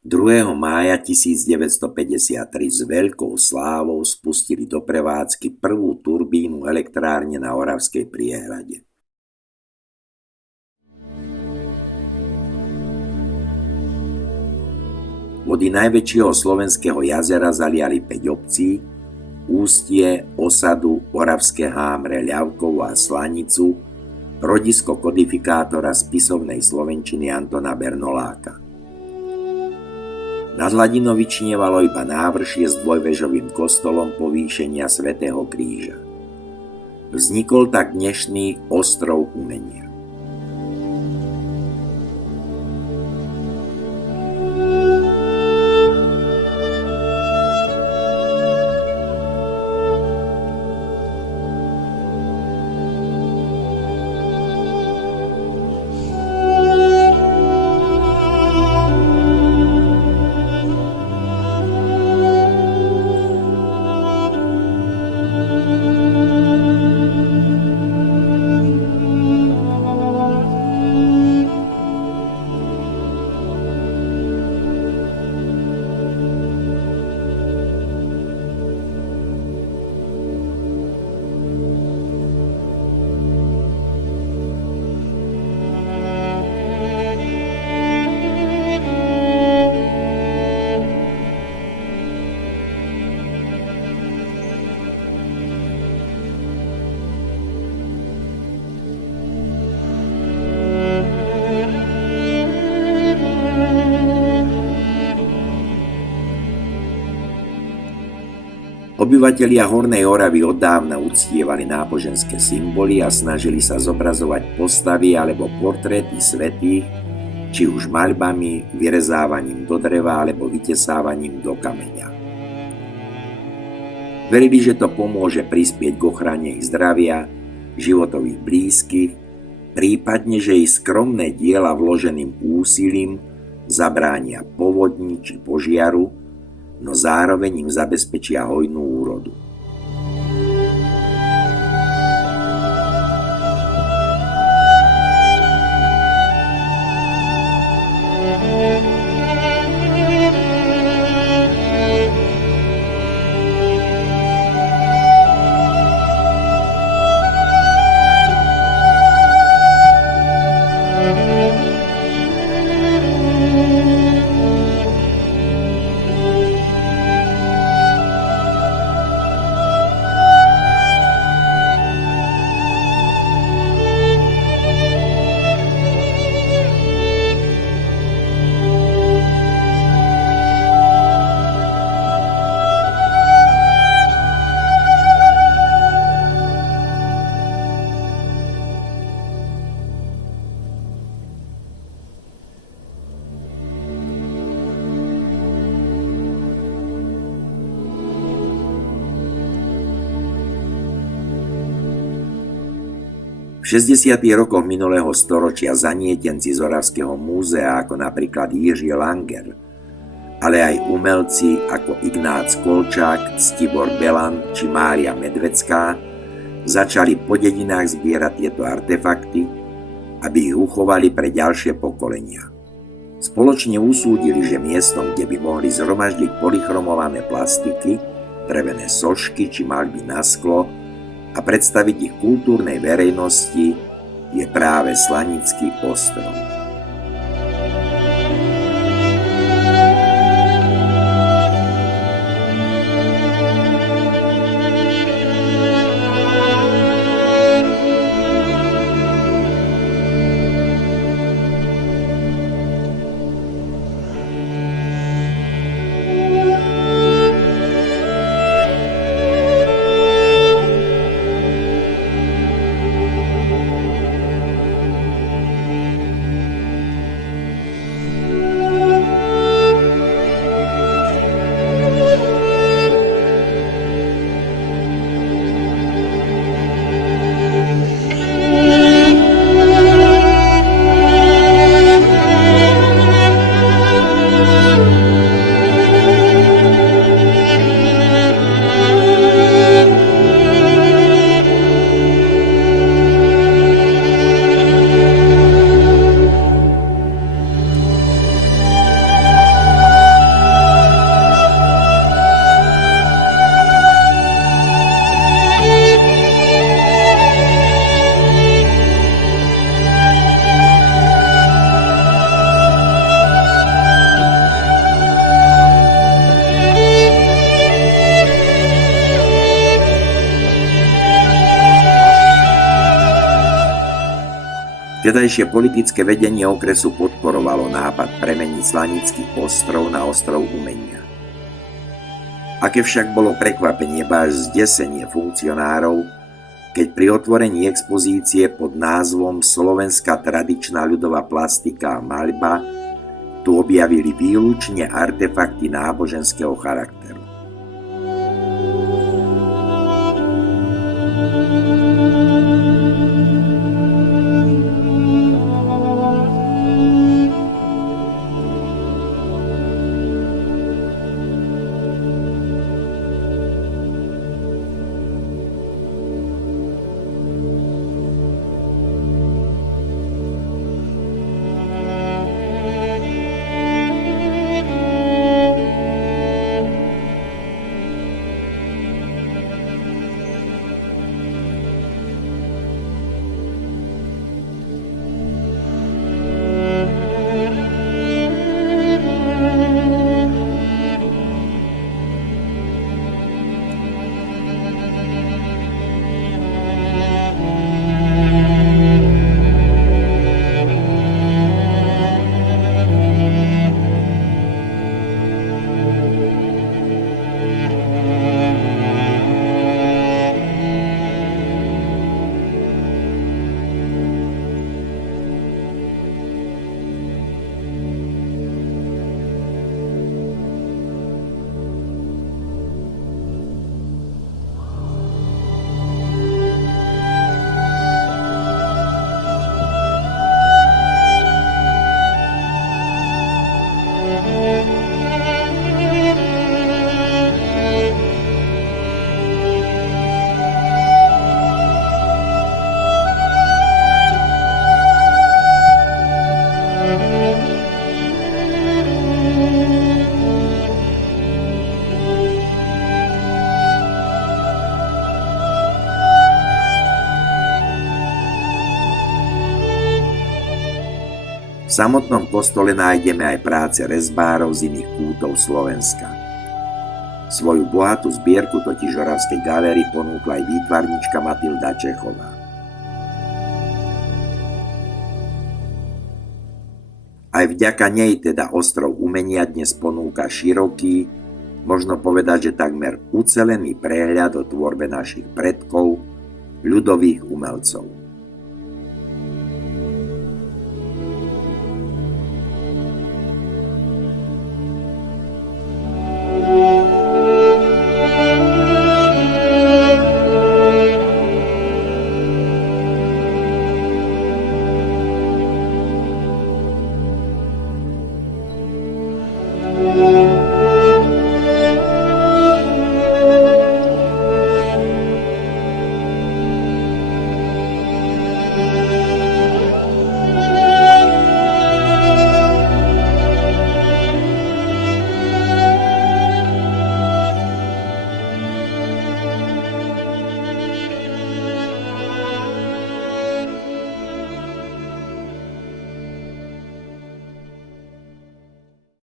2. mája 1953 s veľkou slávou spustili do prevádzky prvú turbínu elektrárne na Oravskej priehrade. Vody najväčšieho slovenského jazera zaliali 5 obcí: Ústie, Osadu, Oravské Hámre, Ľavkovu a Slanicu, rodisko kodifikátora spisovnej slovenčiny Antona Bernoláka. Nad hladinou vyčnievalo iba návršie s dvojvežovým kostolom povýšenia Svätého Kríža. Vznikol tak dnešný ostrov umenia. Obyvatelia Hornej Oravy oddávna uctievali náboženské symboly a snažili sa zobrazovať postavy alebo portréty svätých, či už maľbami, vyrezávaním do dreva alebo vytesávaním do kameňa. Verili, že to pomôže prispieť k ochrane ich zdravia, životových blízkych, prípadne, že ich skromné diela vloženým úsilím zabránia povodni či požiaru, no zároveň im zabezpečia hojnú úrodu. V 60. rokoch minulého storočia zanietenci z Oravského múzea, ako napríklad Jiří Langer, ale aj umelci ako Ignác Kolčák, Ctibor Belan či Mária Medvecká začali po dedinách zbierať tieto artefakty, aby ich uchovali pre ďalšie pokolenia. Spoločne usúdili, že miestom, kde by mohli zhromaždiť polychromované plastiky, drevené sošky či maľby na sklo a predstaviť ich kultúrnej verejnosti, je práve Slanický ostrov. Tedajšie politické vedenie okresu podporovalo nápad premeniť Slanický ostrov na ostrov umenia. Aké však bolo prekvapenie, ba až zdesenie funkcionárov, keď pri otvorení expozície pod názvom Slovenská tradičná ľudová plastika a maľba tu objavili výlučne artefakty náboženského charakteru. V samotnom kostole nájdeme aj práce rezbárov z iných kútov Slovenska. Svoju bohatú zbierku totiž Oravskej galérii ponúkla aj výtvarnička Matilda Čechová. Aj vďaka nej teda ostrov umenia dnes ponúka široký, možno povedať, že takmer ucelený prehľad o tvorbe našich predkov, ľudových umelcov.